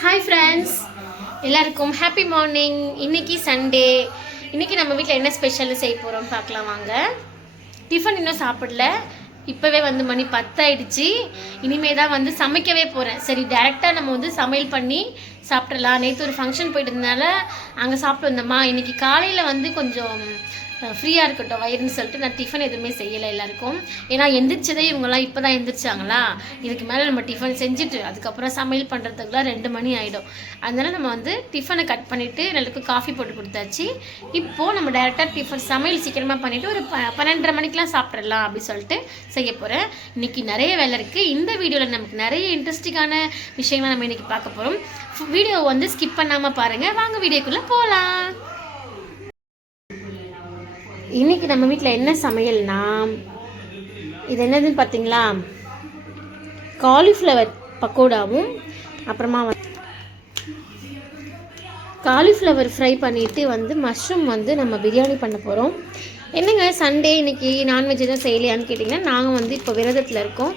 Hi friends எல்லாருக்கும் happy morning இன்னைக்கு Sunday இன்னைக்கு நம்ம வீட்டில் என்ன ஸ்பெஷல் செய்ய போகிறோம் பார்க்கலாம் வாங்க. டிஃபன் இன்னும் சாப்பிடல. இப்போவே வந்து மணி பத்தாயிடுச்சு. இனிமே தான் வந்து சமைக்கவே போகிறேன் சரி டேரெக்டாக நம்ம வந்து சமையல் பண்ணி சாப்பிடலாம். நேற்று ஒரு ஃபங்க்ஷன் போயிட்டு இருந்தனால அங்கே சாப்பிட்டு வந்தோமா. இன்னைக்கு காலையில் வந்து கொஞ்சம் ஃப்ரீயாக இருக்கட்டும் வயிறுன்னு சொல்லிட்டு நான் டிஃபன் எதுவுமே செய்யலை எல்லாருக்கும். ஏன்னா எந்திரிச்சதே இவங்கெல்லாம் இப்போ தான் எந்திரிச்சாங்களா? இதுக்கு மேலே நம்ம டிஃபன் செஞ்சுட்டு அதுக்கப்புறம் சமையல் பண்ணுறதுக்குலாம் ரெண்டு மணி ஆகிடும் அதனால நம்ம வந்து டிஃபனை கட் பண்ணிவிட்டு எல்லாருக்கும் காஃபி போட்டு கொடுத்தாச்சு. இப்போது நம்ம டேரெக்டாக டிஃபன் சமையல் சீக்கிரமாக பண்ணிவிட்டு ஒரு ப பன்னெண்டரை மணிக்கெலாம் சாப்பிட்றலாம் அப்படின்னு சொல்லிட்டு செய்ய போகிறேன் இன்றைக்கி நிறைய வேலை இருக்குது இந்த வீடியோவில் நமக்கு நிறைய இன்ட்ரெஸ்டிங்கான விஷயங்கள்லாம் நம்ம இன்றைக்கி பார்க்க போகிறோம் வீடியோ வந்து ஸ்கிப் பண்ணாமல் பாருங்கள் வாங்க வீடியோக்குள்ளே போகலாம் இன்னைக்கு நம்ம வீட்டில் என்ன சமையல்னா இது என்னதுன்னு பார்த்தீங்களா காலிஃப்ளவர் பக்கோடாவும் அப்புறமா வந்து காலிஃப்ளவர் ஃப்ரை பண்ணிவிட்டு வந்து மஷ்ரூம் வந்து நம்ம பிரியாணி பண்ண போகிறோம் என்னங்க சண்டே இன்னைக்கு நான்வெஜ் எதுவும் செய்யலையான்னு கேட்டிங்கன்னா நாங்கள் வந்து இப்போ விரதத்தில் இருக்கோம்.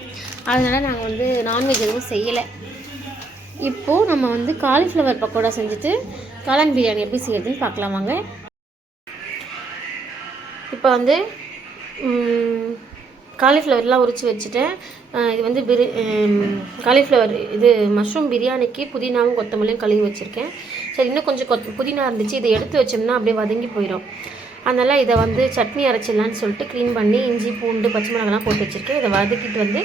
அதனால் நாங்கள் வந்து நான்வெஜ் எதுவும் செய்யலை. இப்போது நம்ம வந்து காலிஃப்ளவர் பக்கோடா செஞ்சுட்டு காளான் பிரியாணி எப்படி செய்யறதுன்னு பார்க்கலாம் வாங்க. இப்போ வந்து காலிஃப்ளவர்லாம் உரித்து வச்சுட்டேன். இது வந்து பிரி காலிஃப்ளவர் இது மஷ்ரூம் பிரியாணிக்கு புதினாவும் கொத்தமல்லியும் கழுவி வச்சுருக்கேன். சரி இன்னும் கொஞ்சம் கொத் புதினா இருந்துச்சு. இதை எடுத்து வச்சோம்னா அப்படியே வதங்கி போயிடும் அதனால் இதை வந்து சட்னி அரைச்சிடலான்னு சொல்லிட்டு க்ளீன் பண்ணி இஞ்சி பூண்டு பச்சை மிளகாலாம் போட்டு வச்சுருக்கேன். இதை வதக்கிட்டு வந்து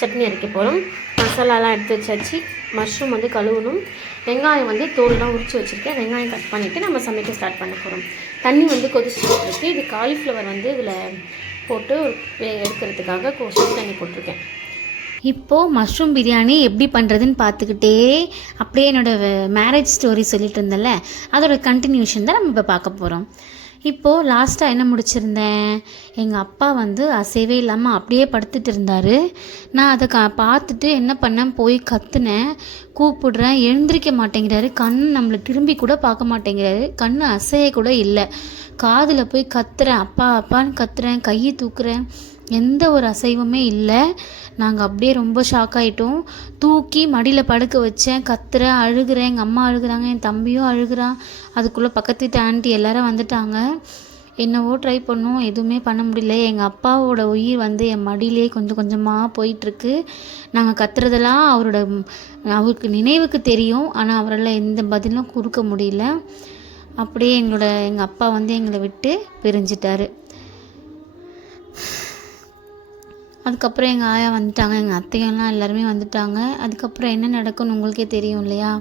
சட்னி அரைக்க போகிறோம் மசாலாலாம் எடுத்து வச்சாச்சு. மஷ்ரூம் வந்து கழுவணும். வெங்காயம் வந்து தோல்லாம் உரித்து வச்சுருக்கேன். வெங்காயம் கட் பண்ணிவிட்டு நம்ம சமைக்க ஸ்டார்ட் பண்ண போகிறோம் தண்ணி வந்து கொதிச்சுட்டு இருக்கு. இது காலிஃப்ளவர் வந்து இதில் போட்டு எடுக்கிறதுக்காக கொசு தண்ணி போட்டிருக்கேன். இப்போது மஷ்ரூம் பிரியாணி எப்படி பண்ணுறதுன்னு பார்த்துக்கிட்டே அப்படியே என்னோடய மேரேஜ் ஸ்டோரி சொல்லிட்டு இருந்தேன்ல. அதோட கண்டினியூஷன் தான் நம்ம இப்போ பார்க்க போகிறோம் இப்போது லாஸ்ட்டாக என்ன முடிச்சிருந்தேன்? எங்கள் அப்பா வந்து அசைவே இல்லாமல் அப்படியே படுத்துட்டு இருந்தார். நான் அதை கா பார்த்துட்டு என்ன பண்ணேன்? போய் கத்துனேன். கூப்பிடுறேன். எழுந்திரிக்க மாட்டேங்கிறாரு. கண் நம்மளை திரும்பி கூட பார்க்க மாட்டேங்கிறாரு. கண் அசைய கூட இல்லை. காதில் போய் கத்துறேன். அப்பா அப்பான்னு கத்துறேன். கையை தூக்குறேன். எந்த ஒரு அசைவுமே இல்லை. நாங்கள் அப்படியே ரொம்ப ஷாக் ஆகிட்டோம் தூக்கி மடியில் படுக்க வச்சேன். கத்துறேன் அழுகிறேன். எங்கள் அம்மா அழுகுறாங்க என் தம்பியும் அழுகிறான் அதுக்குள்ளே பக்கத்து வீட்டு ஆண்டி எல்லாரும் வந்துட்டாங்க. என்னவோ ட்ரை பண்ணோம். எதுவுமே பண்ண முடியல. எங்கள் அப்பாவோட உயிர் வந்து என் மடியிலே கொஞ்சம் கொஞ்சமாக போயிட்டுருக்கு. நாங்கள் கத்துறதெல்லாம் அவரோட அவருக்கு நினைவுக்கு தெரியும். ஆனால் அவரால் எந்த பதிலும் கொடுக்க முடியல. அப்படியே எங்களோட எங்கள் அப்பா வந்து எங்களை விட்டு பிரிஞ்சிட்டாரு. அதுக்கப்புறம் எங்கள் ஆயா வந்துட்டாங்க. எங்கள் அத்தையெல்லாம் எல்லாருமே வந்துட்டாங்க. அதுக்கப்புறம் என்ன நடக்கும்னு உங்களுக்கே தெரியும் இல்லையா?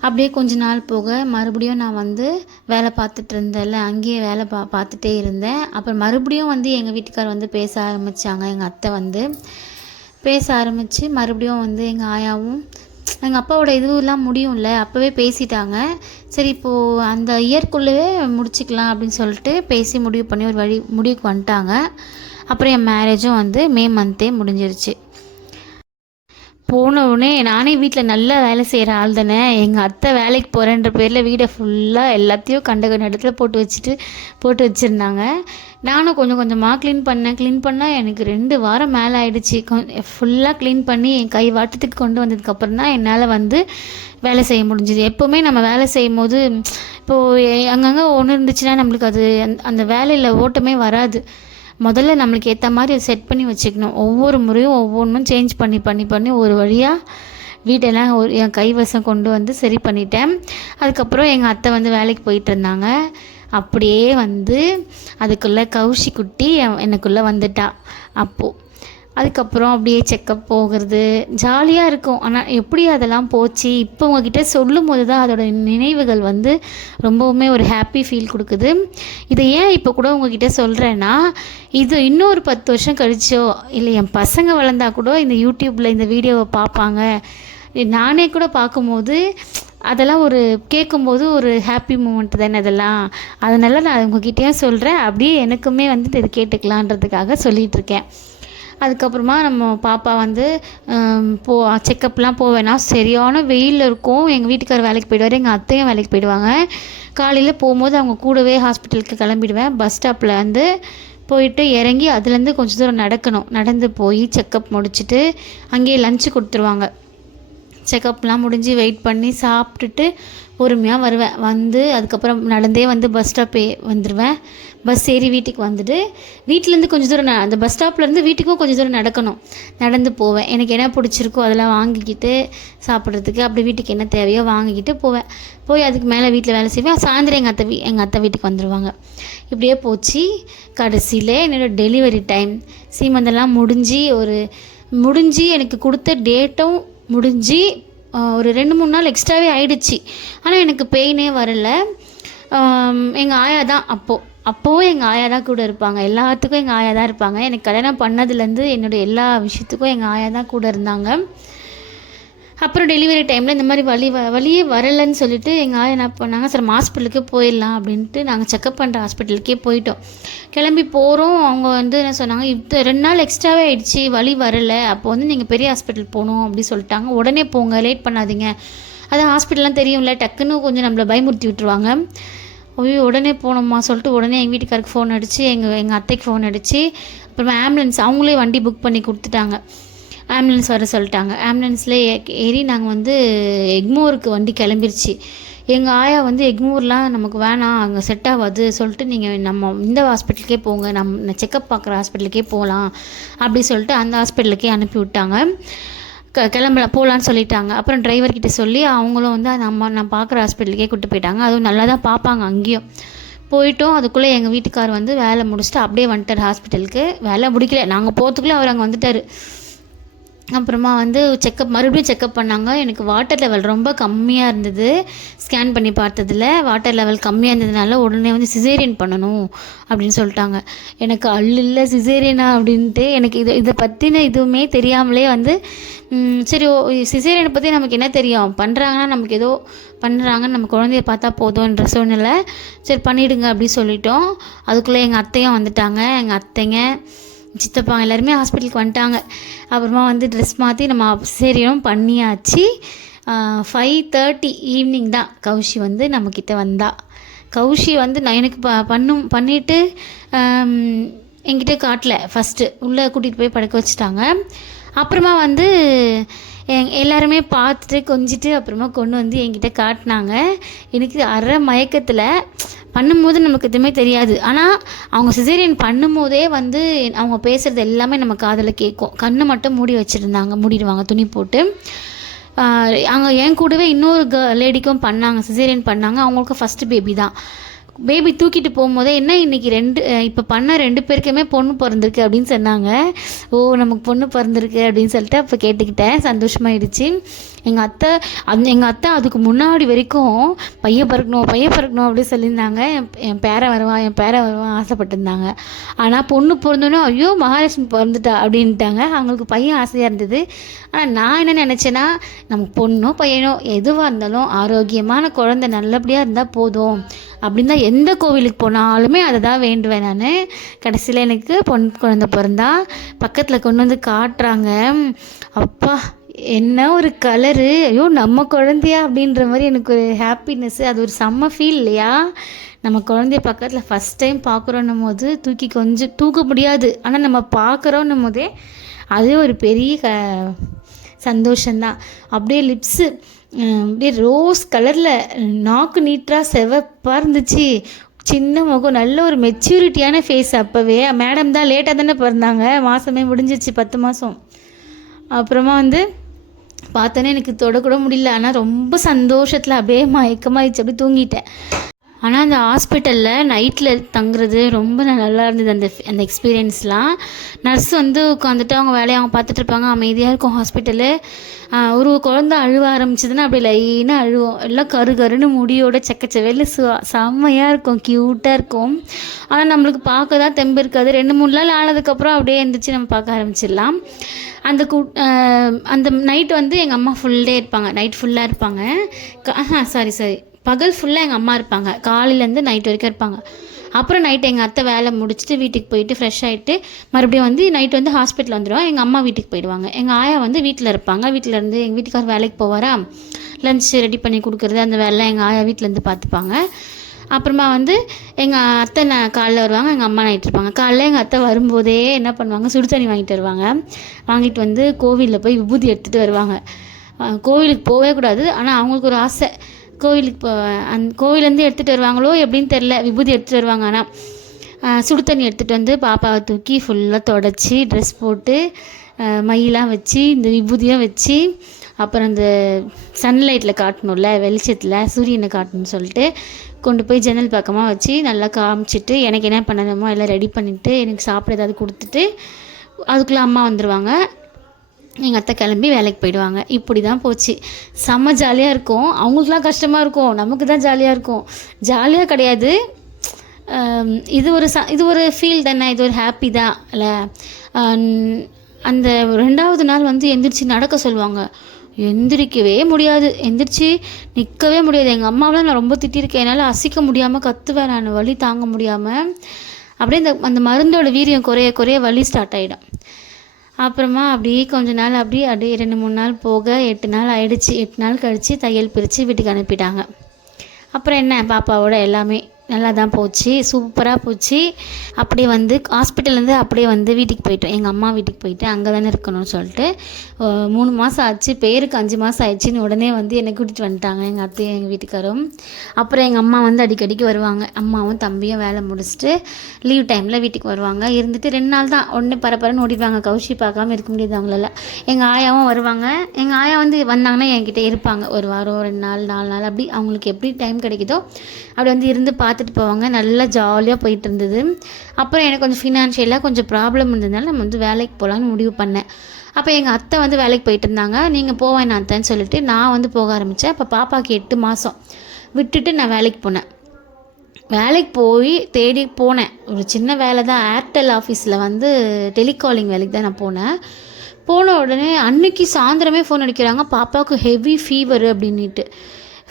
அப்படியே கொஞ்ச நாள் போக மறுபடியும் நான் வந்து வேலை பார்த்துட்டு இருந்தேன்ல. அங்கேயே வேலை பா பார்த்துட்டே இருந்தேன். அப்புறம் மறுபடியும் வந்து எங்கள் வீட்டுக்கார் வந்து பேச ஆரம்பித்தாங்க எங்கள் அத்தை வந்து பேச ஆரம்பித்து மறுபடியும் வந்து எங்கள் ஆயாவும் எங்கள் அப்பாவோட இதுவெல்லாம் முடியும்ல. அப்போவே பேசிட்டாங்க. சரி இப்போது அந்த இயர்க்குள்ளவே முடிச்சுக்கலாம் அப்படின்னு சொல்லிட்டு பேசி முடிவு பண்ணி ஒரு வழி முடிவுக்கு வந்துட்டாங்க. அப்புறம் என் மேரேஜும் வந்து மே மந்த்தே முடிஞ்சிருச்சு. போன உடனே நானே வீட்டில் நல்லா வேலை செய்கிற ஆள் தானே. எங்கள் அத்தை வேலைக்கு போகிறேன்ற பேரில் வீடை ஃபுல்லாக எல்லாத்தையும் கண்ட கண்ட இடத்துல போட்டு வச்சுட்டு போட்டு வச்சுருந்தாங்க. நானும் கொஞ்சம் கொஞ்சமாக க்ளீன் பண்ணேன். க்ளீன் பண்ணால் எனக்கு ரெண்டு வாரம் மேலே ஆயிடுச்சு. ஃபுல்லாக க்ளீன் பண்ணி என் கை வாட்டத்துக்கு கொண்டு வந்ததுக்கப்புறம் தான் என்னால் வந்து வேலை செய்ய முடிஞ்சுது. எப்போவுமே நம்ம வேலை செய்யும் போது இப்போது அங்கங்கே ஒன்று இருந்துச்சுன்னா நம்மளுக்கு அது அந்த வேலையில் ஓட்டமே வராது. முதல்ல நம்மளுக்கு ஏற்ற மாதிரி அதை செட் பண்ணி வச்சுக்கணும். ஒவ்வொரு முறையும் ஒவ்வொன்றும் சேஞ்ச் பண்ணி பண்ணி பண்ணி ஒரு வழியாக வீட்டெல்லாம் ஒரு என் கைவசம் கொண்டு வந்து சரி பண்ணிட்டேன். அதுக்கப்புறம் எங்கள் அத்தை வந்து வேலைக்கு போயிட்டு இருந்தாங்க. அப்படியே வந்து அதுக்குள்ளே கௌஷி குட்டி எனக்குள்ளே வந்துட்டா. அப்போது அதுக்கப்புறம் அப்படியே செக்கப் போகிறது. ஜாலியாக இருக்கும். ஆனால் எப்படி அதெல்லாம் போச்சு? இப்போ உங்ககிட்ட சொல்லும் போது தான் அதோட நினைவுகள் வந்து ரொம்பவுமே ஒரு ஹாப்பி ஃபீல் கொடுக்குது. இதை ஏன் இப்போ கூட உங்ககிட்ட சொல்கிறேன்னா இது இன்னொரு பத்து வருஷம் கழிச்சோ இல்லை என் பசங்க வளர்ந்தா கூட இந்த யூடியூப்பில் இந்த வீடியோவை பார்ப்பாங்க. நானே கூட பார்க்கும்போது அதெல்லாம் ஒரு கேட்கும்போது ஒரு ஹாப்பி மூமெண்ட் தானே அதெல்லாம். அதனால் நான் உங்ககிட்டயே சொல்கிறேன் அப்படியே எனக்குமே வந்துட்டு இது கேட்டுக்கலான்றதுக்காக சொல்லிகிட்ருக்கேன் அதுக்கப்புறமா நம்ம பாப்பா வந்து போ செக்கப்லாம் போவேன்னா சரியான வெயில் இருக்கும். எங்கள் வீட்டுக்காரர் வேலைக்கு போயிடுவார். எங்கள் அத்தையும் வேலைக்கு போயிடுவாங்க. காலையில் போகும்போது அவங்க கூடவே ஹாஸ்பிட்டலுக்கு கிளம்பிடுவேன். பஸ் ஸ்டாப்பில் வந்து போயிட்டு இறங்கி அதுலேருந்து கொஞ்சம் தூரம் நடக்கணும். நடந்து போய் செக்கப் முடிச்சுட்டு அங்கேயே லஞ்சு கொடுத்துருவாங்க. செக்கப்லாம் முடிஞ்சு வெயிட் பண்ணி சாப்பிட்டுட்டு பொறுமையாக வருவேன். வந்து அதுக்கப்புறம் நடந்தே வந்து பஸ் ஸ்டாப்பே வந்துடுவேன் பஸ் ஏறி வீட்டுக்கு வந்துட்டு வீட்டிலேருந்து கொஞ்சம் தூரம் ந- அந்த பஸ் ஸ்டாப்லேருந்து வீட்டுக்கும் கொஞ்சம் தூரம் நடக்கணும். நடந்து போவேன். எனக்கு என்ன பிடிச்சிருக்கோ அதெல்லாம் வாங்கிக்கிட்டு சாப்பிட்றதுக்கு அப்படி வீட்டுக்கு என்ன தேவையோ வாங்கிக்கிட்டு போவேன். போய் அதுக்கு மேலே வீட்டில் வேலை செய்வேன். சாயந்தரம் எங்கள் அத்தை வீ எங்கள் அத்தை வீட்டுக்கு வந்துடுவாங்க இப்படியே போச்சு. கடைசியில் என்னோடய டெலிவரி டைம் சீமந்தெல்லாம் முடிஞ்சு ஒரு முடிஞ்சு எனக்கு கொடுத்த டேட்டும் முடிஞ்சு ஒரு ரெண்டு மூணு நாள் எக்ஸ்ட்ராவே ஆயிடுச்சு. ஆனால் எனக்கு பெயினே வரல. எங்கள் ஆயா தான் அப்போது அப்போவும் எங்கள் ஆயா தான் கூட இருப்பாங்க. எல்லாத்துக்கும் எங்கள் ஆயா தான் இருப்பாங்க. எனக்கு கல்யாணம் பண்ணதுலேருந்து என்னோடய எல்லா விஷயத்துக்கும் எங்கள் ஆயா தான் கூட இருந்தாங்க. அப்புறம் டெலிவரி டைமில் இந்த மாதிரி வலி வ வலியே வரலைன்னு சொல்லிட்டு எங்கள் ஆயா என்ன பண்ணாங்க சரி ஹாஸ்பிட்டலுக்கு போயிடலாம் அப்படின்ட்டு நாங்கள் செக்கப் பண்ணுற ஹாஸ்பிட்டலுக்கே போயிட்டோம். கிளம்பி போகிறோம் அவங்க வந்து என்ன சொன்னாங்க இப்போ ரெண்டு நாள் எக்ஸ்ட்ராவே ஆயிடுச்சு வலி வரலை. அப்போ வந்து நீங்கள் பெரிய ஹாஸ்பிட்டல் போகணும் அப்படின்னு சொல்லிட்டாங்க. உடனே போங்க லேட் பண்ணாதீங்க. அது ஹாஸ்பிட்டல்லாம் தெரியும்ல டக்குன்னு கொஞ்சம் நம்மளை பயமுறுத்தி விட்டுருவாங்க. ஐயோ உடனே போனோம்மா சொல்லிட்டு உடனே எங்கள் வீட்டுக்காருக்கு ஃபோன் அடித்து எங்கள் எங்கள் அத்தைக்கு ஃபோன் அடித்து அப்புறமா ஆம்புலன்ஸ் அவங்களே வண்டி புக் பண்ணி கொடுத்துட்டாங்க. ஆம்புலன்ஸ் வர சொல்லிட்டாங்க. ஆம்புலன்ஸில் ஏறி நாங்கள் வந்து எக்மோருக்கு வண்டி கிளம்பிருச்சு. எங்கள் ஆயா வந்து எக்மூர்லாம் நமக்கு வேணாம் அங்கே செட் ஆகாது சொல்லிட்டு நீங்கள் நம்ம இந்த ஹாஸ்பிட்டலுக்கே போங்க நம்ம செக்கப் பார்க்குற ஹாஸ்பிட்டலுக்கே போகலாம் அப்படி சொல்லிட்டு அந்த ஹாஸ்பிட்டலுக்கே அனுப்பி விட்டாங்க. க கிளம்பல போகலான்னு சொல்லிட்டாங்க. அப்புறம் டிரைவர்கிட்ட சொல்லி அவங்களும் வந்து அந்த அம்மா நான் பார்க்குற ஹாஸ்பிட்டலுக்கே கூட்டு போயிட்டாங்க. அதுவும் நல்லா தான் பார்ப்பாங்க அங்கேயும். போயிட்டோம். அதுக்குள்ளே எங்கள் வீட்டுக்கார் வந்து வேலை முடிச்சுட்டு அப்படியே வந்துட்டார் ஹாஸ்பிட்டலுக்கு வேலை முடிக்கல. நாங்கள் போகிறதுக்குள்ளே அவர் அங்கே வந்துட்டார். அப்புறமா வந்து செக்கப் மறுபடியும் செக்கப் பண்ணாங்க. எனக்கு வாட்டர் லெவல் ரொம்ப கம்மியாக இருந்தது. ஸ்கேன் பண்ணி பார்த்ததுல வாட்டர் லெவல் கம்மியாக இருந்ததுனால உடனே வந்து சிசேரியன் பண்ணணும் அப்படின்னு சொல்லிட்டாங்க. எனக்கு அல்ல சிசேரியனா அப்படின்ட்டு எனக்கு இது இதை பற்றின இதுவுமே தெரியாமலே வந்து சரி ஓ சிசேரியனை பற்றி நமக்கு என்ன தெரியும்? பண்ணுறாங்கன்னா நமக்கு ஏதோ பண்ணுறாங்கன்னு நம்ம குழந்தைய பார்த்தா போதும்ன்ற சூழ்நிலை. சரி பண்ணிவிடுங்க அப்படின்னு சொல்லிட்டோம். அதுக்குள்ளே எங்கள் அத்தையும் வந்துட்டாங்க. எங்கள் அத்தைங்க சித்தப்பா எல்லாருமே ஹாஸ்பிட்டலுக்கு வந்துட்டாங்க. அப்புறமா வந்து ட்ரெஸ் மாற்றி நம்ம சரியும் பண்ணியாச்சு. ஃபைவ் தேர்ட்டி ஈவினிங் தான் கௌஷி வந்து நம்மக்கிட்ட வந்தா. கௌஷி வந்து நான் எனக்கு ப பண்ணும் பண்ணிவிட்டு என்கிட்ட காட்டல. ஃபஸ்ட்டு உள்ளே கூட்டிகிட்டு போய் படுக்க வச்சுட்டாங்க. அப்புறமா வந்து எல்லாருமே பார்த்துட்டு கொஞ்சிட்டு அப்புறமா கொண்டு வந்து என்கிட்ட காட்டினாங்க. எனக்கு அரை மயக்கத்தில் பண்ணும்போது நமக்கு எதுவுமே தெரியாது. ஆனால் அவங்க சிசேரியன் பண்ணும்போதே வந்து அவங்க பேசுகிறது எல்லாமே நம்ம காதில் கேட்கும். கண்ணை மட்டும் மூடி வச்சுருந்தாங்க. மூடிடுவாங்க துணி போட்டு. அங்கே என் கூடவே இன்னொரு க லேடிக்கும் பண்ணாங்க. சிசேரியன் பண்ணாங்க. அவங்களுக்கு ஃபஸ்ட்டு பேபி தான். பேபி தூக்கிட்டு போகும்போதே என்ன இன்னைக்கு ரெண்டு இப்போ பண்ண ரெண்டு பேருக்குமே பொண்ணு பிறந்திருக்கு அப்படின்னு சொன்னாங்க. ஓ நமக்கு பொண்ணு பிறந்திருக்கு அப்படின்னு சொல்லிட்டு அப்போ கேட்டுக்கிட்டேன். சந்தோஷமாயிடுச்சு. எங்கள் அத்தை அந் எங்கள் அத்தை அதுக்கு முன்னாடி வரைக்கும் பையன் பிறக்கணும் பையன் பிறக்கணும் அப்படின்னு சொல்லியிருந்தாங்க. என் என் பேரன் வருவான் என் பேரன் வருவான் ஆசைப்பட்டிருந்தாங்க. ஆனால் பொண்ணு பிறந்தோன்னே ஐயோ மகாலட்சுமி பிறந்துட்டா அப்படின்ட்டாங்க. அவங்களுக்கு பையன் ஆசையாக இருந்தது. ஆனால் நான் என்ன நினச்சேன்னா நமக்கு பொண்ணோ பையனோ எதுவாக இருந்தாலும் ஆரோக்கியமான குழந்தை நல்லபடியாக இருந்தால் போதும். அப்படின்னு தான் எந்த கோவிலுக்கு போனாலுமே அதை தான் வேண்டுவேன் நான். கடைசியில் எனக்கு பொன் குழந்த பிறந்தா பக்கத்தில் கொண்டு வந்து காட்டுறாங்க. அப்பா என்ன ஒரு கலரு ஐயோ நம்ம குழந்தையா அப்படின்ற மாதிரி எனக்கு ஒரு ஹாப்பினஸ்ஸு அது ஒரு செம்ம ஃபீல் இல்லையா? நம்ம குழந்தைய பக்கத்தில் ஃபஸ்ட் டைம் பார்க்குறோன்னும் போது தூக்கி கொஞ்சம் தூக்க முடியாது. ஆனால் நம்ம பார்க்குறோன்னும் போதே அது ஒரு பெரிய க சந்தோஷந்தான் அப்படியே லிப்ஸு அப்படியே ரோஸ் கலரில் நாக்கு நீட்டாக செவப்பாக இருந்துச்சு. சின்ன முகம் நல்ல ஒரு மெச்சூரிட்டியான ஃபேஸ் அப்போவே. மேடம் தான் லேட்டாக தானே பிறந்தாங்க. மாதமே முடிஞ்சிச்சு பத்து மாதம் அப்புறமா வந்து பார்த்தோன்னே எனக்கு தொடக்கூட முடியல. ஆனால் ரொம்ப சந்தோஷத்தில் அப்படியே மயக்கமாயிடுச்சு. அப்படியே தூங்கிட்டேன். ஆனால் அந்த ஹாஸ்பிட்டலில் நைட்டில் தங்குறது ரொம்ப நல்லா இருந்தது அந்த அந்த எக்ஸ்பீரியன்ஸ்லாம். நர்ஸ் வந்து உட்காந்துட்டு அவங்க வேலையை அவங்க பார்த்துட்டு இருப்பாங்க. அமைதியாக இருக்கும் ஹாஸ்பிட்டலு. ஒரு குழந்த அழுவ ஆரம்பிச்சதுன்னா அப்படியே லைனாக அழுவோம். எல்லாம் கரு கருன்னு முடியோட செக்கச்செவேல சு செம்மையாக இருக்கும். க்யூட்டாக இருக்கும். ஆனால் நம்மளுக்கு பார்க்க தான் தெம்பு இருக்காது. ரெண்டு மூணு நாள் ஆனதுக்கப்புறம் அப்படியே எழுந்திரிச்சு நம்ம பார்க்க ஆரம்பிச்சிடலாம். அந்த கூ அந்த நைட் வந்து எங்கள் அம்மா ஃபுல் டே இருப்பாங்க. நைட் ஃபுல்லாக இருப்பாங்க. சாரி சாரி பகல் ஃபுல்லாக எங்கள் அம்மா இருப்பாங்க. காலையிலேருந்து நைட் வரைக்கும் இருப்பாங்க. அப்புறம் நைட் எங்கள் அத்தை வேலை முடிச்சுட்டு வீட்டுக்கு போயிட்டு ஃப்ரெஷ் ஆகிட்டு மறுபடியும் வந்து நைட் வந்து ஹாஸ்பிட்டல் வந்துடுவோம் எங்கள் அம்மா வீட்டுக்கு போயிடுவாங்க. எங்கள் ஆயா வந்து வீட்டில் இருப்பாங்க. வீட்டில் இருந்து எங்கள் வீட்டுக்கார் வேலைக்கு போவாரா? லஞ்ச் ரெடி பண்ணி கொடுக்குறது அந்த வேலைலாம் எங்கள் ஆயா வீட்டிலேருந்து பார்த்துப்பாங்க அப்புறமா வந்து எங்கள் அத்தை நான் காலைல வருவாங்க. எங்கள் அம்மா நைட் இருப்பாங்க. காலைல எங்கள் அத்தை வரும்போதே என்ன பண்ணுவாங்க? சுடு தண்ணி வாங்கிட்டு வருவாங்க. வாங்கிட்டு வந்து கோவிலில் போய் விபூதி எடுத்துகிட்டு வருவாங்க. கோவிலுக்கு போகவே கூடாது. ஆனால் அவங்களுக்கு ஒரு ஆசை. கோவிலுக்கு போ அந்த கோவிலேருந்து எடுத்துகிட்டு வருவாங்களோ எப்படின்னு தெரில விபூதி எடுத்துகிட்டு வருவாங்க ஆனால் சுடு தண்ணி எடுத்துகிட்டு வந்து பாப்பாவை தூக்கி ஃபுல்லாக தொடச்சி ட்ரெஸ் போட்டு மயிலாம் வச்சு இந்த விபூதியாக வச்சு அப்புறம் அந்த சன்லைட்டில் காட்டணும்ல வெளிச்சத்தில் சூரியனை காட்டணும்னு சொல்லிட்டு கொண்டு போய் ஜன்னல் பக்கமாக வச்சு நல்லா காமிச்சிட்டு எனக்கு என்ன பண்ணணுமோ எல்லாம் ரெடி பண்ணிவிட்டு எனக்கு சாப்பிட ஏதாவது கொடுத்துட்டு அதுக்குள்ளே அம்மா வந்துடுவாங்க எங்கள் அத்தை கிளம்பி வேலைக்கு போயிடுவாங்க. இப்படி தான் போச்சு. செம்ம ஜாலியாக இருக்கும். அவங்களுக்குலாம் கஷ்டமாக இருக்கும். நமக்கு தான் ஜாலியாக இருக்கும். ஜாலியாக கிடையாது. இது ஒரு ச இது ஒரு ஃபீல் தானே. இது ஒரு ஹாப்பி தான். இல்லை? அந்த ரெண்டாவது நாள் வந்து எந்திரிச்சு நடக்க சொல்லுவாங்க. எந்திரிக்கவே முடியாது. எந்திரிச்சு நிற்கவே முடியாது. எங்கள் அம்மாவெலாம் நான் ரொம்ப திட்டிருக்கேன். என்னால் அசிக்க முடியாமல் கத்துவேன் நான். வலி தாங்க முடியாமல் அப்படியே இந்த அந்த மருந்தோட வீரியம் குறைய குறைய வலி ஸ்டார்ட் ஆகிடும் அப்புறமா அப்படியே கொஞ்ச நாள் அப்படியே அப்படியே ரெண்டு மூணு நாள் போக எட்டு நாள் ஆயிடுச்சு. எட்டு நாள் கழித்து தையல் பிரித்து வீட்டுக்கு அனுப்பிட்டாங்க. அப்புறம் என்ன? பாப்பாவோட எல்லாமே நல்லா தான் போச்சு சூப்பராக போச்சு. அப்படியே வந்து ஹாஸ்பிட்டல்லேருந்து அப்படியே வந்து வீட்டுக்கு போயிட்டோம். எங்கள் அம்மா வீட்டுக்கு போயிட்டு அங்கே தானே இருக்கணும்னு சொல்லிட்டு மூணு மாதம் ஆச்சு. பேருக்கு அஞ்சு மாதம் ஆயிடுச்சுன்னு உடனே வந்து என்னை கூட்டிகிட்டு வந்துட்டாங்க. எங்கள் அத்தையும் எங்கள் வீட்டுக்காரும். அப்புறம் எங்கள் அம்மா வந்து அடிக்கடிக்கு வருவாங்க. அம்மாவும் தம்பியும் வேலை முடிச்சுட்டு லீவ் டைமில் வீட்டுக்கு வருவாங்க. இருந்துட்டு ரெண்டு நாள் தான். உடனே பரபரன்னு ஓடிடுவாங்க. கௌஷி பார்க்காம இருக்க முடியாது அவங்களால. எங்கள் ஆயாவும் வருவாங்க. எங்கள் ஆயா வந்து வந்தாங்கன்னா என்கிட்ட இருப்பாங்க. ஒரு வாரம் ரெண்டு நாள் நாலு நாள். அப்படி அவங்களுக்கு எப்படி டைம் கிடைக்குதோ அப்படி வந்து இருந்து பார்த்து பார்த்துட்டு போவாங்க. நல்லா ஜாலியாக போயிட்டு இருந்தது அப்புறம் எனக்கு கொஞ்சம் ஃபினான்ஷியலாக கொஞ்சம் ப்ராப்ளம் இருந்ததுனால நம்ம வந்து வேலைக்கு போகலான்னு முடிவு பண்ணேன். அப்போ எங்கள் அத்தை வந்து வேலைக்கு போயிட்டு இருந்தாங்க நீங்கள் போவேன் அத்தைன்னு சொல்லிட்டு நான் வந்து போக ஆரம்பித்தேன் அப்போ பாப்பாவுக்கு எட்டு மாதம் விட்டுட்டு நான் வேலைக்கு போனேன். வேலைக்கு போய் தேடி போனேன். ஒரு சின்ன வேலை தான். ஏர்டெல் ஆஃபீஸில் வந்து டெலிகாலிங் வேலைக்கு தான் நான் போனேன். போன உடனே அன்னைக்கு சாயந்தரமே ஃபோன் அடிக்கிறாங்க. பாப்பாவுக்கு ஹெவி ஃபீவர் அப்படின்ட்டு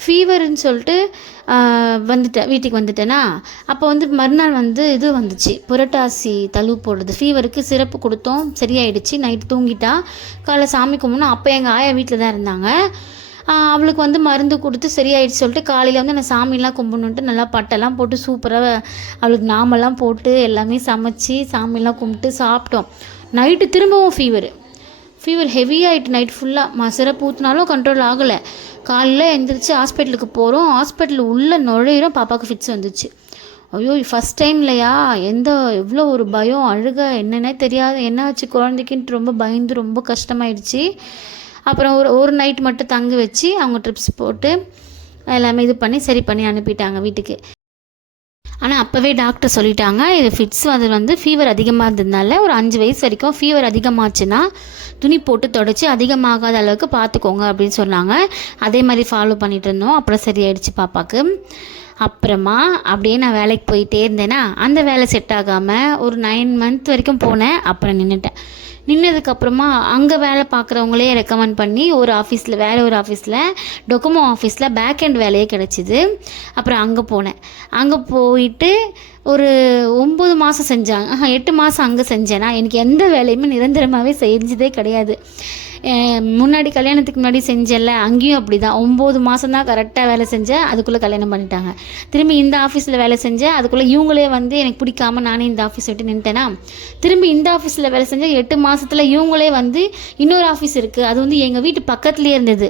ஃபீவர்னு சொல்லிட்டு வந்துட்டேன் வீட்டுக்கு வந்துட்டேனா? அப்போ வந்து மறுநாள் வந்து இது வந்துச்சு. புரட்டாசி தழுவு போடுறது ஃபீவருக்கு சிறப்பு கொடுத்தோம். சரியாயிடுச்சு. நைட்டு தூங்கிட்டா. காலை சாமி கும்பிடணும். அப்போ எங்கள் ஆயா வீட்டில் தான் இருந்தாங்க. அவளுக்கு வந்து மருந்து கொடுத்து சரியாயிடுச்சு சொல்லிட்டு காலையில் வந்து நான் சாமிலாம் கும்பிடணுன்ட்டு நல்லா பட்டெல்லாம் போட்டு சூப்பராக அவளுக்கு நாமெல்லாம் போட்டு எல்லாமே சமைச்சு சாமிலாம் கும்பிட்டு சாப்பிட்டோம். நைட்டு திரும்பவும் ஃபீவர் ஃபீவர் ஹெவி ஆகிட்டு நைட் ஃபுல்லாக மசரை பூத்தினாலும் கண்ட்ரோல் ஆகலை. காலையில் எழுந்திரிச்சு ஹாஸ்பிட்டலுக்கு போகிறோம் ஹாஸ்பிட்டல் உள்ளே நுழையிறோம். பாப்பாவுக்கு ஃபிட்ஸ் வந்துச்சு. ஐயோ ஃபஸ்ட் டைம்லையா எந்த எவ்வளோ ஒரு பயம் அழுக என்னென்னே தெரியாது என்ன ஆச்சு? குழந்தைக்குன்ட்டு ரொம்ப பயந்து ரொம்ப கஷ்டமாயிடுச்சு. அப்புறம் ஒரு ஒரு நைட் மட்டும் தங்க வச்சு அவங்க ட்ரிப்ஸ் போட்டு எல்லாமே இது பண்ணி சரி பண்ணி அனுப்பிட்டாங்க வீட்டுக்கு. ஆனால் அப்போவே டாக்டர் சொல்லிட்டாங்க இது ஃபிட்ஸ் அது வந்து ஃபீவர் அதிகமாக இருந்ததுனால ஒரு அஞ்சு வயசு வரைக்கும் ஃபீவர் அதிகமாச்சுன்னா துணி போட்டு தொடச்சி அதிகமாகாத அளவுக்கு பார்த்துக்கோங்க அப்படின்னு சொன்னாங்க. அதே மாதிரி ஃபாலோ பண்ணிகிட்டு இருந்தோம். அப்புறம் சரியாயிடுச்சு பாப்பாவுக்கு அப்புறமா அப்படியே நான் வேலைக்கு போயிட்டே இருந்தேன்னா அந்த வேலை செட் ஆகாமல் ஒரு நைன் மந்த் வரைக்கும் போனேன். அப்புறம் நின்றுட்டேன் நின்னதுக்கப்புறமா அங்கே வேலை பார்க்குறவங்களே ரெக்கமெண்ட் பண்ணி ஒரு ஆஃபீஸில் வேற ஒரு ஆஃபீஸில் டொக்குமோ ஆஃபீஸில் பேக் எண்ட் வேலையே கிடச்சிது. அப்புறம் அங்கே போனேன். அங்கே போயிட்டு ஒரு ஒம்பது மாதம் செஞ்சாங்க எட்டு மாதம் அங்கே செஞ்சேன்னா எனக்கு எந்த வேலையுமே நிரந்தரமாகவே செஞ்சதே கிடையாது. முன்னாடி கல்யாணத்துக்கு முன்னாடி செஞ்சல அங்கேயும் அப்படி தான் ஒம்பது மாதம் தான் கரெக்டாக வேலை செஞ்சேன் அதுக்குள்ளே கல்யாணம் பண்ணிட்டாங்க. திரும்பி இந்த ஆஃபீஸில் வேலை செஞ்சேன் அதுக்குள்ளே இவங்களே வந்து எனக்கு பிடிக்காம நானே இந்த ஆஃபீஸ் விட்டு நின்ட்டேனா திரும்பி இந்த ஆஃபீஸில் வேலை செஞ்சேன் எட்டு மாதத்தில் இவங்களே வந்து இன்னொரு ஆஃபீஸ் இருக்குது அது வந்து எங்கள் வீட்டு பக்கத்துலேயே இருந்தது.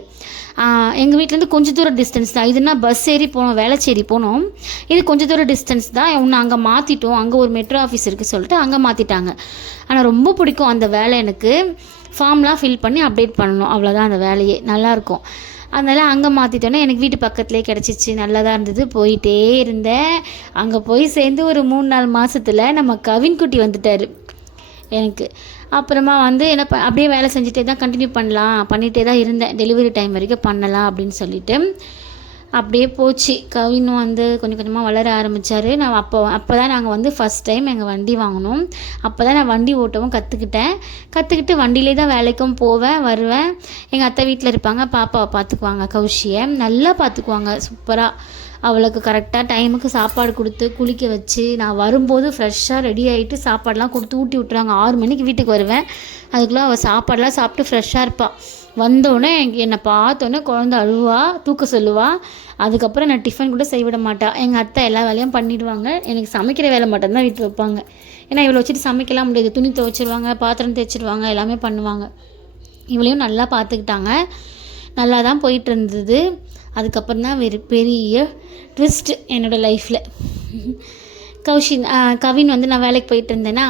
எங்கள் வீட்டிலேருந்து கொஞ்சம் தூரம் டிஸ்டன்ஸ் தான். இதுனா பஸ் ஏறி போனோம் வேளச்சேரி போனோம். இது கொஞ்சம் தூரம் டிஸ்டன்ஸ் தான். ஒன்று அங்கே மாற்றிட்டோம் அங்கே ஒரு மெட்ரோ ஆஃபீஸ் இருக்குது சொல்லிட்டு அங்கே மாற்றிட்டாங்க ஆனால் ரொம்ப பிடிக்கும் அந்த வேலை எனக்கு. ஃபார்ம்லாம் ஃபில் பண்ணி அப்டேட் பண்ணணும். அவ்வளோதான் அந்த வேலையே. நல்லாயிருக்கும். அதனால் அங்கே மாற்றிட்டோன்னே எனக்கு வீட்டு பக்கத்துலேயே கிடச்சிச்சு. நல்லா தான் இருந்தது. போயிட்டே இருந்தேன். அங்கே போய் சேர்ந்து ஒரு மூணு நாலு மாதத்தில் நம்ம கவின்குட்டி வந்துட்டார். எனக்கு. அப்புறமா வந்து என்ன ப அப்படியே வேலை செஞ்சுட்டே தான் கண்டினியூ பண்ணலாம். பண்ணிகிட்டே தான் இருந்தேன். டெலிவரி டைம் வரைக்கும் பண்ணலாம் அப்படின்னு சொல்லிட்டு. அப்படியே போச்சு. கவினும் வந்து கொஞ்சம் கொஞ்சமாக வளர ஆரம்பித்தார் நான் அப்போ அப்போ தான் நாங்கள் வந்து ஃபஸ்ட் டைம் எங்கள் வண்டி வாங்கினோம். அப்போ தான் நான் வண்டி ஓட்டவும் கற்றுக்கிட்டேன் கற்றுக்கிட்டு வண்டியிலே தான் வேலைக்கும் போவேன் வருவேன். எங்கள் அத்தை வீட்டில் இருப்பாங்க பாப்பாவை பார்த்துக்குவாங்க கௌஷியை நல்லா பார்த்துக்குவாங்க சூப்பராக அவளுக்கு கரெக்டாக டைமுக்கு சாப்பாடு கொடுத்து குளிக்க வச்சு நான் வரும்போது ஃப்ரெஷ்ஷாக ரெடி ஆகிட்டு சாப்பாடெலாம் கொடுத்து ஊட்டி விட்டுறாங்க ஆறு மணிக்கு வீட்டுக்கு வருவேன். அதுக்குள்ளே அவள் சாப்பாடெலாம் சாப்பிட்டு ஃப்ரெஷ்ஷாக இருப்பாள் வந்தோடனே என்னை பார்த்தோன்னே குழந்த அழுவா தூக்க சொல்லுவா. அதுக்கப்புறம் நான் டிஃபன் கூட செய்விட மாட்டா. எங்கள் அத்தை எல்லா வேலையும் பண்ணிடுவாங்க. எனக்கு சமைக்கிற வேலை மட்டும்தான் வீட்டில் வைப்பாங்க. ஏன்னா இவ்வளோ வச்சுட்டு சமைக்கலாம் முடியாது. துணி துவைச்சிருவாங்க பாத்திரம் தேய்ச்சிருவாங்க எல்லாமே பண்ணுவாங்க. இவளையும் நல்லா பார்த்துக்கிட்டாங்க. நல்லா தான் போயிட்டு இருந்தது அதுக்கப்புறம் தான் வெறு பெரிய ட்விஸ்ட் என்னோடய லைஃப்பில் கௌஷின் கவின் வந்து நான் வேலைக்கு போயிட்டு இருந்தேன்னா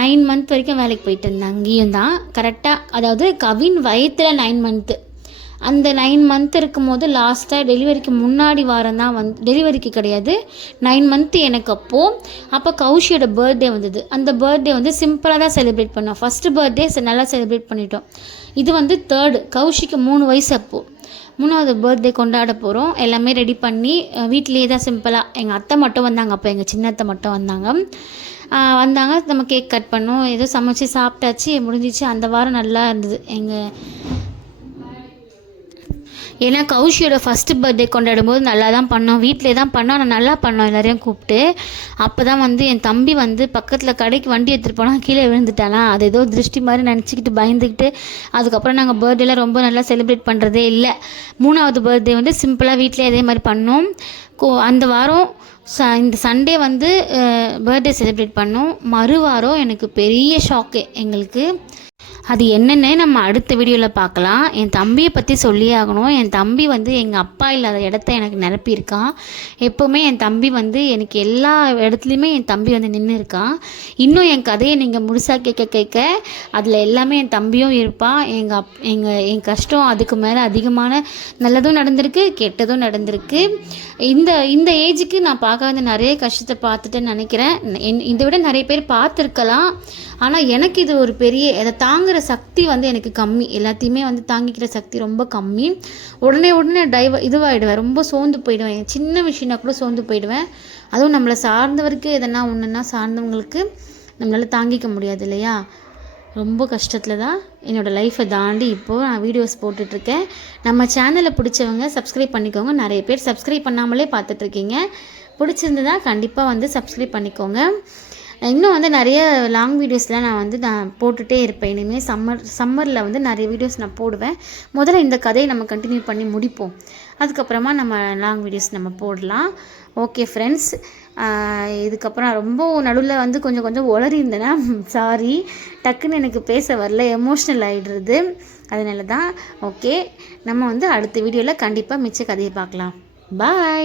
நைன் மந்த் வரைக்கும் வேலைக்கு போயிட்டு இருந்தேன். அங்கேயும் தான். கரெக்டாக அதாவது கவின் வயிற்றில் நைன் மந்த்து அந்த நைன் மந்த் இருக்கும்போது லாஸ்ட்டாக டெலிவரிக்கு முன்னாடி வாரம் தான் வந்து டெலிவரிக்கு கிடையாது. நைன் மந்த் எனக்கு அப்போது அப்போ கௌஷியோட பர்த்டே வந்தது. அந்த பர்த்டே வந்து சிம்பிளாக தான் செலிப்ரேட் பண்ணோம். ஃபஸ்ட்டு பர்த்டே நல்லா செலிப்ரேட் பண்ணிட்டோம். இது வந்து தேர்டு கௌஷிக்கு மூணு வயசு அப்போது மூணாவது பர்த்டே கொண்டாட போகிறோம் எல்லாமே ரெடி பண்ணி வீட்டிலேயே தான் சிம்பிளாக எங்கள் அத்தை மட்டும் வந்தாங்க. அப்போ எங்கள் சின்ன அத்தை மட்டும் வந்தாங்க. வந்தாங்க. நம்ம கேக் கட் பண்ணோம். ஏதோ சமைச்சு சாப்பிட்டாச்சு. முடிஞ்சிச்சு. அந்த வாரம் நல்லா இருந்தது. எங்கள் ஏன்னா கௌஷியோட ஃபஸ்ட்டு பர்த்டே கொண்டாடும் போது நல்லா தான் பண்ணோம். வீட்டிலே தான் பண்ணோம். ஆனால் நல்லா பண்ணோம். எல்லாரையும் கூப்பிட்டு. அப்போ தான் வந்து என் தம்பி வந்து பக்கத்தில் கடைக்கு வண்டி எடுத்துகிட்டு போனால் கீழே விழுந்துட்டானா. அது ஏதோ திருஷ்டி மாதிரி நினச்சிக்கிட்டு பயந்துக்கிட்டு அதுக்கப்புறம் நாங்கள் பர்த்டேலாம் ரொம்ப நல்லா செலிப்ரேட் பண்ணுறதே இல்லை. மூணாவது பர்த்டே வந்து சிம்பிளாக வீட்டிலே அதே மாதிரி பண்ணோம். கோ அந்த வாரம் ச இந்த சண்டே வந்து பர்த்டே செலிப்ரேட் பண்ணோம். மறுவாரம் எனக்கு பெரிய ஷாக்கு எங்களுக்கு. அது என்னென்னு நம்ம அடுத்த வீடியோவில் பார்க்கலாம். என் தம்பியை பற்றி சொல்லியே ஆகணும். என் தம்பி வந்து எங்கள் அப்பா இல்லாத இடத்த எனக்கு நிரப்பியிருக்கான் எப்போவுமே என் தம்பி வந்து எனக்கு எல்லா இடத்துலையுமே என் தம்பி வந்து நின்று இருக்கான் இன்னும் என் கதையை நீங்கள் முழுசாக கேட்க கேட்க அதில் எல்லாமே என் தம்பியும் இருப்பான் எங்கள் அப் எங்கள் என் கஷ்டம் அதுக்கு மேலே அதிகமான நல்லதும் நடந்திருக்கு கெட்டதும் நடந்திருக்கு. இந்த இந்த ஏஜுக்கு நான் பார்க்காத நிறைய கஷ்டத்தை பார்த்துட்டேன்னு நினைக்கிறேன். என் இதை விட நிறைய பேர் பார்த்துருக்கலாம். ஆனால் எனக்கு இது ஒரு பெரிய இதை தாங்குகிற சக்தி வந்து எனக்கு கம்மி. எல்லாத்தையுமே வந்து தாங்கிக்கிற சக்தி ரொம்ப கம்மி. உடனே உடனே டைவ இதுவாகிடுவேன் ரொம்ப சோர்ந்து போயிடுவேன். என் சின்ன விஷயம்னா கூட சோர்ந்து போயிடுவேன். அதுவும் நம்மளை சார்ந்தவருக்கு எதனா ஒன்றுனா சார்ந்தவங்களுக்கு நம்மளால் தாங்கிக்க முடியாது இல்லையா? ரொம்ப கஷ்டத்தில் தான் என்னோடய லைஃப்பை தாண்டி இப்போது நான் வீடியோஸ் போட்டுட்ருக்கேன். நம்ம சேனலை பிடிச்சவங்க சப்ஸ்கிரைப் பண்ணிக்கோங்க. நிறைய பேர் சப்ஸ்கிரைப் பண்ணாமலே பார்த்துட்ருக்கீங்க. பிடிச்சிருந்ததா கண்டிப்பாக வந்து சப்ஸ்கிரைப் பண்ணிக்கோங்க. இன்னும் வந்து நிறைய லாங் வீடியோஸ்லாம் நான் வந்து நான் போட்டுகிட்டே இருப்பேன். இனிமேல் சம்மர் சம்மரில் வந்து நிறைய வீடியோஸ் நான் போடுவேன். முதல்ல இந்த கதையை நம்ம கண்டினியூ பண்ணி முடிப்போம். அதுக்கப்புறமா நம்ம லாங் வீடியோஸ் நம்ம போடலாம். ஓகே ஃப்ரெண்ட்ஸ் இதுக்கப்புறம் ரொம்ப நடுவில் வந்து கொஞ்சம் கொஞ்சம் உளறி இருந்தேன்னா சாரி டக்குன்னு எனக்கு பேச வரல எமோஷ்னல் ஆகிடுறது அதனால தான் ஓகே நம்ம வந்து அடுத்த வீடியோவில் கண்டிப்பாக மிச்ச கதையை பார்க்கலாம். பாய்